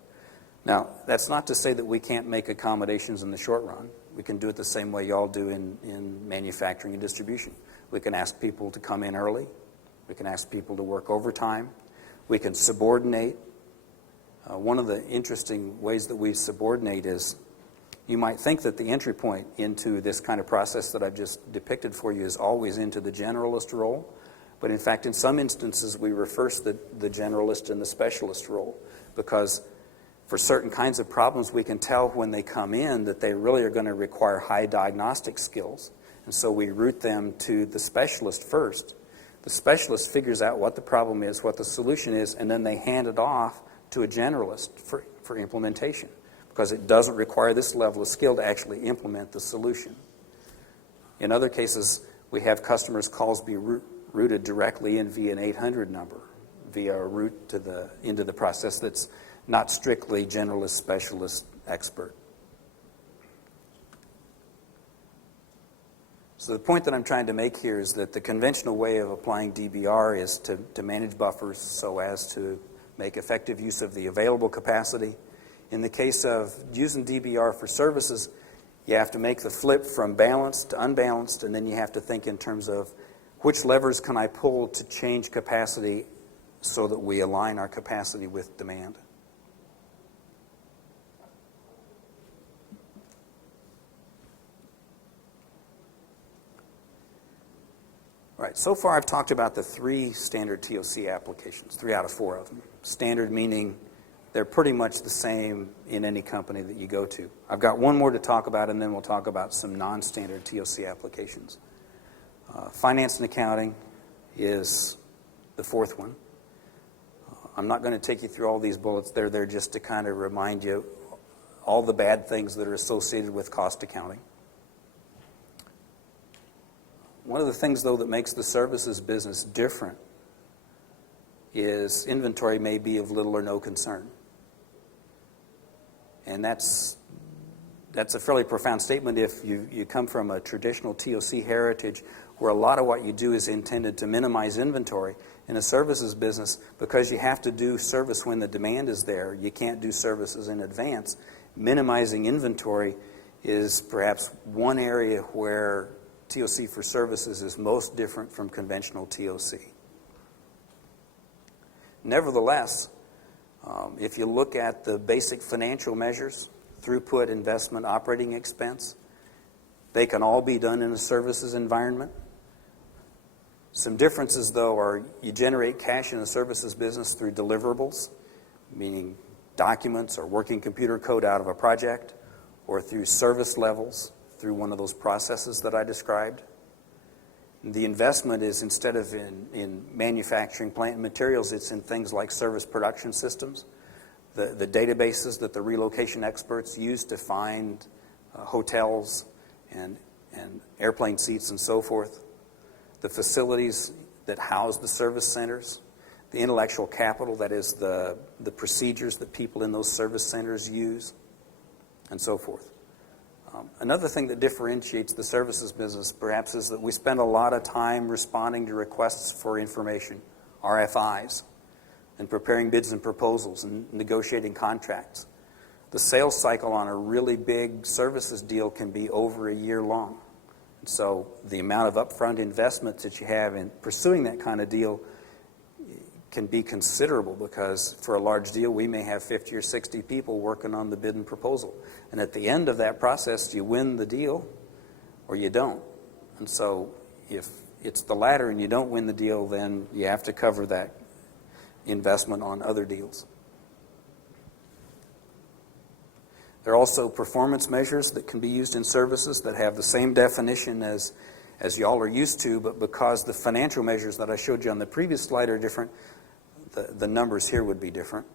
Now, that's not to say that we can't make accommodations in the short run. We can do it the same way y'all do in manufacturing and distribution. We can ask people to come in early. We can ask people to work overtime. We can subordinate. One of the interesting ways that we subordinate is, you might think that the entry point into this kind of process that I've just depicted for you is always into the generalist role. But in fact, in some instances, we reverse the generalist and the specialist role, because for certain kinds of problems, we can tell when they come in that they really are going to require high diagnostic skills. And so we route them to the specialist first. The specialist figures out what the problem is, what the solution is, and then they hand it off to a generalist for implementation, because it doesn't require this level of skill to actually implement the solution. In other cases, we have customers' calls be routed directly in via an 800 number, via a route into the process that's not strictly generalist, specialist, expert. So the point that I'm trying to make here is that the conventional way of applying DBR is to manage buffers so as to make effective use of the available capacity. In the case of using DBR for services, you have to make the flip from balanced to unbalanced, and then you have to think in terms of which levers can I pull to change capacity so that we align our capacity with demand. All right, so far I've talked about the 3 standard TOC applications, 3 out of 4 of them. Standard meaning they're pretty much the same in any company that you go to. I've got one more to talk about, and then we'll talk about some non-standard TOC applications. Finance and accounting is the 4th one. I'm not going to take you through all these bullets. They're there just to kind of remind you all the bad things that are associated with cost accounting. One of the things, though, that makes the services business different is inventory may be of little or no concern. And that's a fairly profound statement if you come from a traditional TOC heritage where a lot of what you do is intended to minimize inventory. In a services business, because you have to do service when the demand is there, you can't do services in advance. Minimizing inventory is perhaps one area where TOC for services is most different from conventional TOC. Nevertheless, if you look at the basic financial measures, throughput, investment, operating expense, they can all be done in a services environment. Some differences, though, are you generate cash in a services business through deliverables, meaning documents or working computer code out of a project, or through service levels, through one of those processes that I described. The investment is, instead of in manufacturing plant and materials, it's in things like service production systems, the databases that the relocation experts use to find hotels and airplane seats and so forth, the facilities that house the service centers, the intellectual capital, that is the procedures that people in those service centers use, and so forth. Another thing that differentiates the services business, perhaps, is that we spend a lot of time responding to requests for information, RFIs, and preparing bids and proposals and negotiating contracts. The sales cycle on a really big services deal can be over a year long. And so the amount of upfront investments that you have in pursuing that kind of deal can be considerable, because for a large deal, we may have 50 or 60 people working on the bid and proposal. And at the end of that process, you win the deal or you don't. And so if it's the latter and you don't win the deal, then you have to cover that investment on other deals. There are also performance measures that can be used in services that have the same definition as y'all are used to, but because the financial measures that I showed you on the previous slide are different, the numbers here would be different.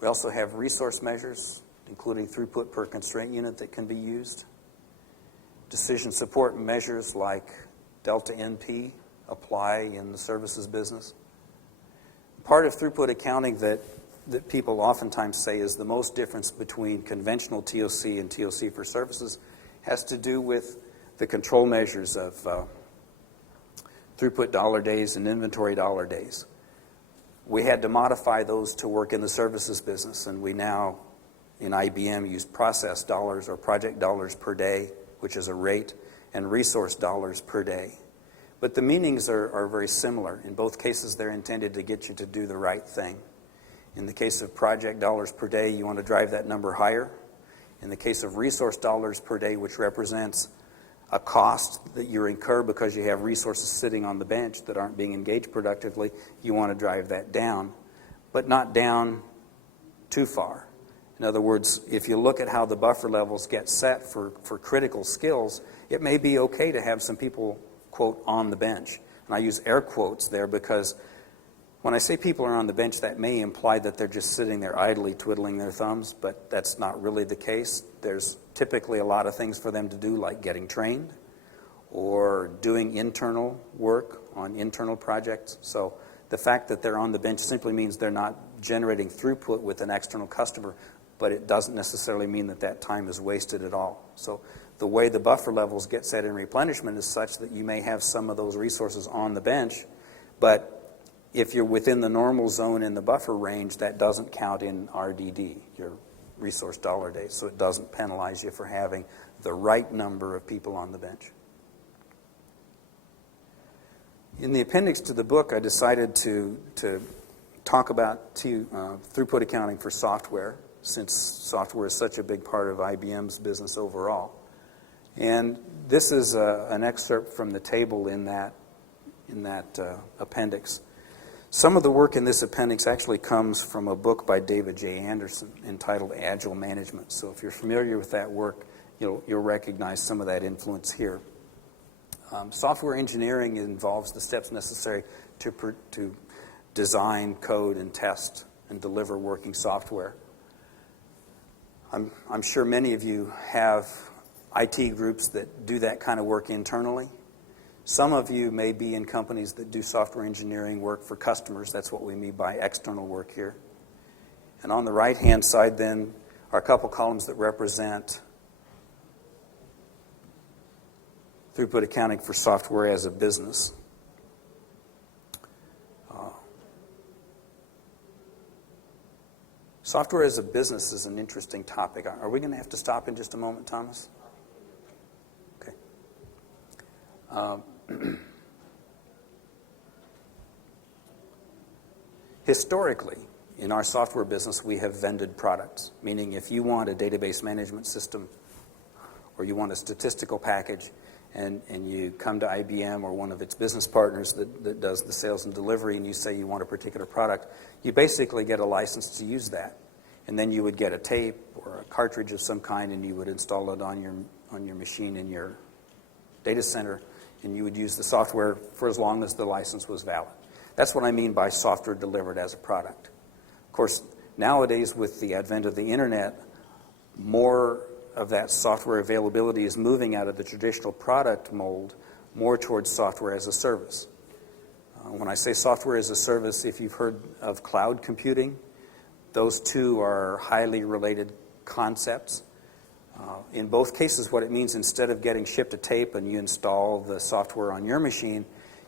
We also have resource measures, including throughput per constraint unit, that can be used. Decision support measures like delta NP apply in the services business. Part of throughput accounting that people oftentimes say is the most difference between conventional TOC and TOC for services has to do with the control measures of throughput dollar days and inventory dollar days. We had to modify those to work in the services business, and we now in IBM use process dollars or project dollars per day, which is a rate, and resource dollars per day. But the meanings are very similar. In both cases, they're intended to get you to do the right thing. In the case of project dollars per day, you want to drive that number higher. In the case of resource dollars per day, which represents a cost that you incur because you have resources sitting on the bench that aren't being engaged productively, you want to drive that down, but not down too far. In other words, if you look at how the buffer levels get set for critical skills, it may be okay to have some people, quote, on the bench. And I use air quotes there because when I say people are on the bench, that may imply that they're just sitting there idly twiddling their thumbs, but that's not really the case. There's typically a lot of things for them to do, like getting trained or doing internal work on internal projects. So the fact that they're on the bench simply means they're not generating throughput with an external customer, but it doesn't necessarily mean that that time is wasted at all. So the way the buffer levels get set in replenishment is such that you may have some of those resources on the bench, but if you're within the normal zone in the buffer range, that doesn't count in RDD, your resource dollar days, so it doesn't penalize you for having the right number of people on the bench. In the appendix to the book, I decided to talk about throughput accounting for software, since software is such a big part of IBM's business overall. And this is an excerpt from the table in that appendix. Some of the work in this appendix actually comes from a book by David J. Anderson entitled Agile Management. So if you're familiar with that work, you'll recognize some of that influence here. Software engineering involves the steps necessary to design, code, and test and deliver working software. I'm sure many of you have IT groups that do that kind of work internally. Some of you may be in companies that do software engineering work for customers. That's what we mean by external work here. And on the right-hand side, then, are a couple columns that represent throughput accounting for software as a business. Software as a business is an interesting topic. Are we going to have to stop in just a moment, Thomas? Okay. Historically, in our software business, we have vended products, meaning if you want a database management system or you want a statistical package and you come to IBM or one of its business partners that does the sales and delivery and you say you want a particular product, you basically get a license to use that. And then you would get a tape or a cartridge of some kind and you would install it on your machine in your data center, and you would use the software for as long as the license was valid. That's what I mean by software delivered as a product. Of course, nowadays with the advent of the internet, more of that software availability is moving out of the traditional product mold more towards software as a service. When I say software as a service, if you've heard of cloud computing, those two are highly related concepts. In both cases, what it means, instead of getting shipped a tape and you install the software on your machine,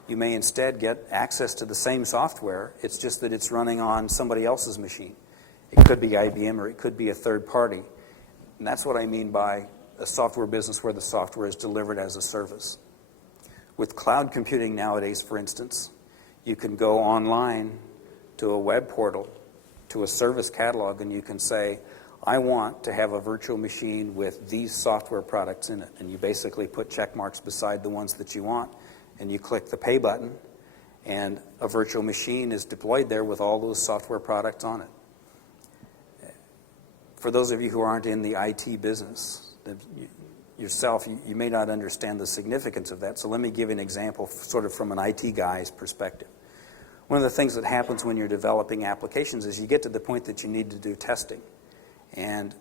you may instead get access to the same software. It's just that it's running on somebody else's machine. It could be IBM or it could be a third party. And that's what I mean by a software business where the software is delivered as a service. With cloud computing nowadays, for instance, you can go online to a web portal, to a service catalog, and you can say, I want to have a virtual machine with these software products in it. And you basically put check marks beside the ones that you want, and you click the pay button, and a virtual machine is deployed there with all those software products on it. for those of you who aren't in the IT business, yourself, you may not understand the significance of that. So let me give you an example sort of from an IT guy's perspective. One of the things that happens when you're developing applications is you get to the point that you need to do testing. And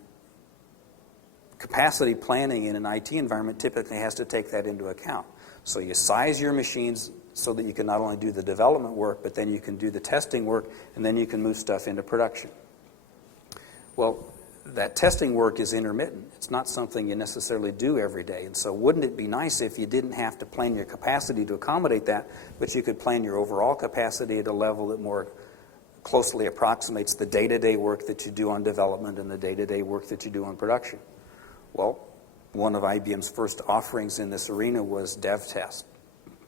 capacity planning in an IT environment typically has to take that into account. So you size your machines so that you can not only do the development work, but then you can do the testing work, and then you can move stuff into production. Well, that testing work is intermittent. It's not something you necessarily do every day. And so wouldn't it be nice if you didn't have to plan your capacity to accommodate that, but you could plan your overall capacity at a level that more closely approximates the day-to-day work that you do on development and the day-to-day work that you do on production? Well, one of IBM's first offerings in this arena was DevTest,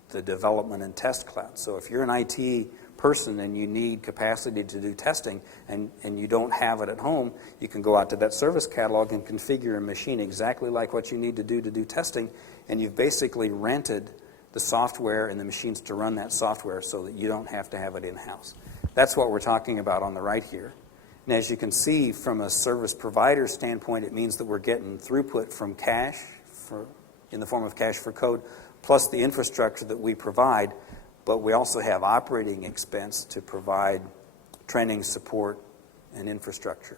the development and test cloud. So if you're an IT person and you need capacity to do testing and you don't have it at home, you can go out to that service catalog and configure a machine exactly like what you need to do testing, and you've basically rented the software and the machines to run that software so that you don't have to have it in-house. That's what we're talking about on the right here. And as you can see, from a service provider standpoint, it means that we're getting throughput from cache in the form of cache for code, plus the infrastructure that we provide, but we also have operating expense to provide training, support, and infrastructure.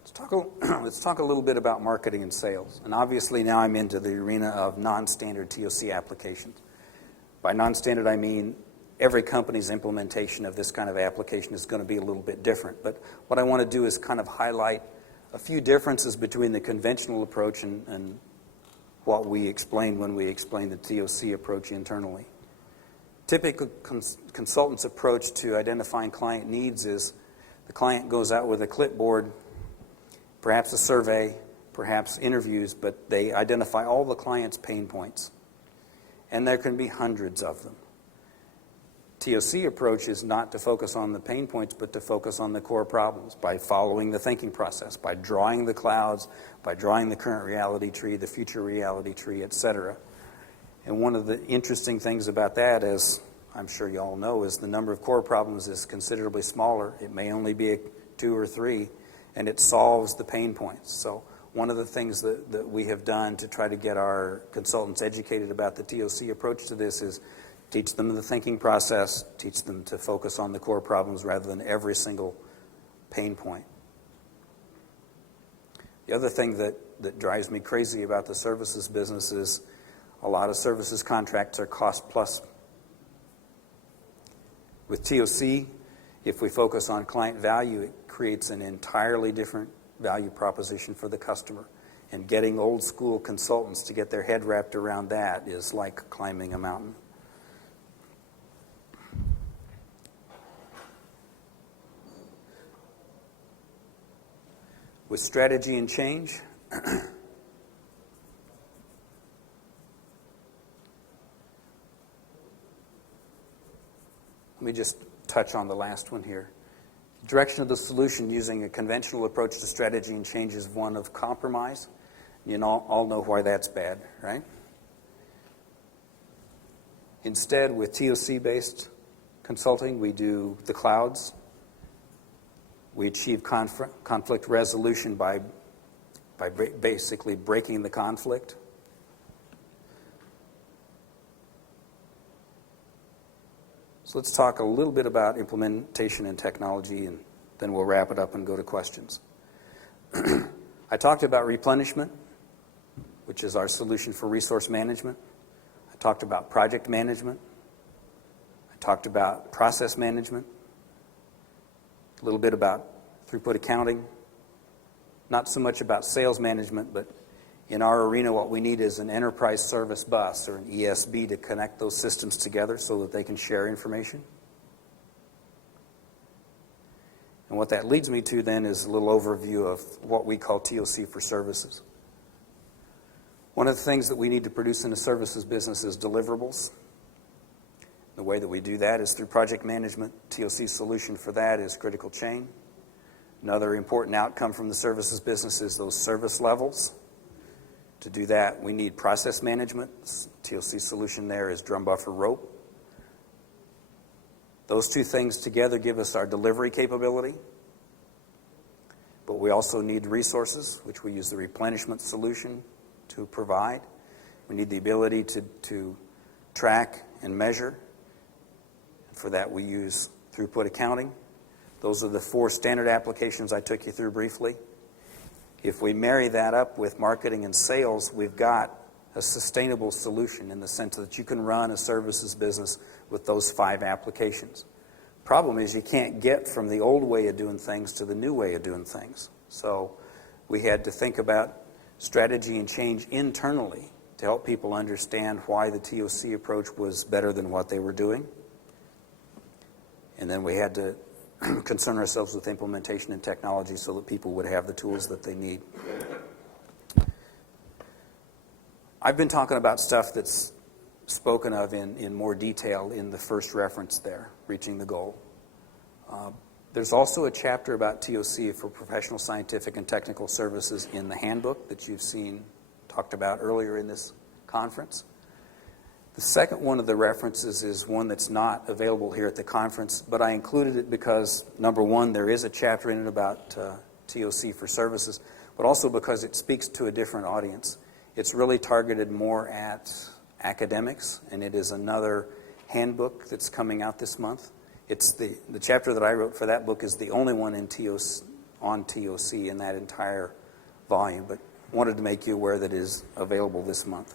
Let's talk a little bit about marketing and sales. And obviously now I'm into the arena of non-standard TOC applications. By non-standard, I mean every company's implementation of this kind of application is going to be a little bit different. But what I want to do is kind of highlight a few differences between the conventional approach and what we explained when we explained the TOC approach internally. Typical consultant's approach to identifying client needs is the client goes out with a clipboard, perhaps a survey, perhaps interviews, but they identify all the client's pain points. And there can be hundreds of them. TOC approach is not to focus on the pain points, but to focus on the core problems by following the thinking process, by drawing the clouds, by drawing the current reality tree, the future reality tree, etc. And one of the interesting things about that, as I'm sure you all know, is the number of core problems is considerably smaller. It may only be 2 or 3, and it solves the pain points. So one of the things that we have done to try to get our consultants educated about the TOC approach to this is teach them the thinking process, teach them to focus on the core problems rather than every single pain point. The other thing that drives me crazy about the services business is a lot of services contracts are cost plus. With TOC, if we focus on client value, it creates an entirely different value proposition for the customer. And getting old school consultants to get their head wrapped around that is like climbing a mountain. With strategy and change, let me just touch on the last one here. Direction of the solution using a conventional approach to strategy and change is one of compromise. You all know why that's bad, right? Instead, with TOC-based consulting, we do the clouds. We achieve conflict resolution by basically breaking the conflict. So let's talk a little bit about implementation and technology, and then we'll wrap it up and go to questions. I talked about replenishment, which is our solution for resource management. I talked about project management. I talked about process management. A little bit about throughput accounting. Not so much about sales management, but in our arena, what we need is an enterprise service bus or an ESB to connect those systems together so that they can share information. And what that leads me to then is a little overview of what we call TOC for services. One of the things that we need to produce in a services business is deliverables. The way that we do that is through project management. TOC solution for that is critical chain. Another important outcome from the services business is those service levels. To do that, we need process management. TOC solution there is drum buffer rope. Those two things together give us our delivery capability, but we also need resources, which we use the replenishment solution to provide. We need the ability to track and measure. For that, we use throughput accounting. Those are the 4 standard applications I took you through briefly. If we marry that up with marketing and sales, we've got a sustainable solution in the sense that you can run a services business with those 5 applications. Problem is you can't get from the old way of doing things to the new way of doing things. So we had to think about strategy and change internally to help people understand why the TOC approach was better than what they were doing. And then we had to concern ourselves with implementation and technology so that people would have the tools that they need. I've been talking about stuff that's spoken of in more detail in the first reference there, reaching the goal. There's also a chapter about TOC for professional, scientific, and technical services in the handbook that you've seen talked about earlier in this conference. The second one of the references is one that's not available here at the conference, but I included it because, number one, there is a chapter in it about TOC for services, but also because it speaks to a different audience. It's really targeted more at academics, and it is another handbook that's coming out this month. It's the chapter that I wrote for that book is the only one on TOC in that entire volume, but wanted to make you aware that it is available this month.